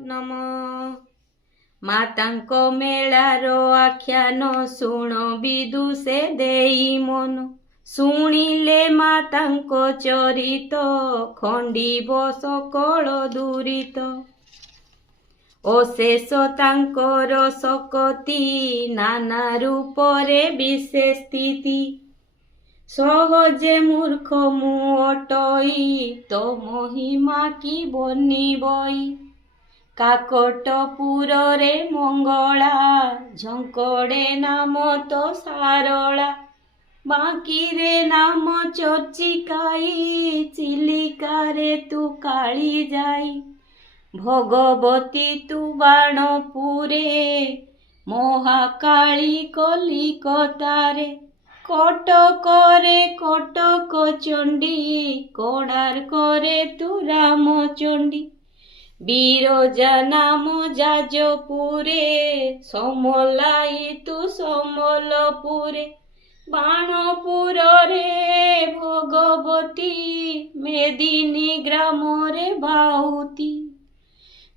नमः। मातांको मेळारो आख्यानो शुणो विदुषे देई मन। शुणिले मातांको चरित खंडिब सकल दुरित। अशेष तांकर सकति नाना रूपरे विशेष स्थिति। सहजे मूर्ख मु अटई तो महिमा की बनिबई। काकटपुर रे मंगला झंकड़े नाम तो सारला। बाकी रे नाम चर्चिकाई चिलिका रे तू काली जाई। भगवती तू बाणपुरे महाकाली कलिकतारे। कटक रे कटक चंडी कोणार्क रे तू रामचंडी। बिरजा नाम जाजपुरे समलाई तू समलपुरे। बाणपुर रे भगवती मेदिनी ग्राम रे बाहुती।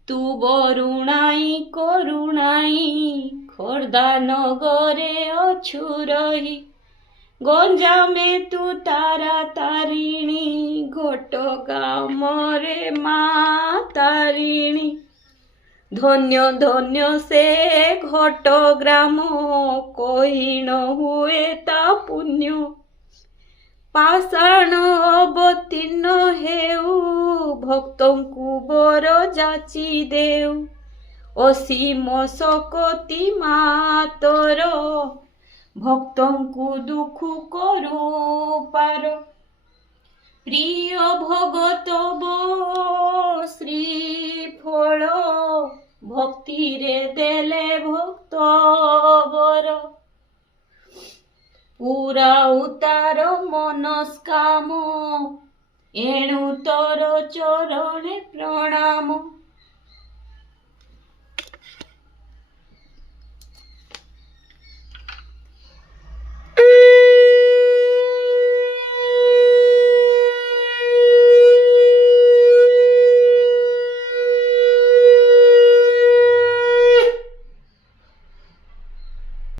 तू बरुणाई करुणाई खोर्धा नगरे अछु रही। गंजामे तू तारा तारिणी घटगाम रे माँ तारिणी। धन्य धन्य से घटग्राम कही न हुए ता पुण्य। पाषाण अवतीर्ण हेउ भक्तंकु बर जाची देउ। असीम सकति मातर भक्तंकु दुख करू पार। प्रिय भगत बो श्रीफल भक्ति रे देले भक्त बर। पूरा उतार मनस्काम एणु तोर चरणे प्रणाम।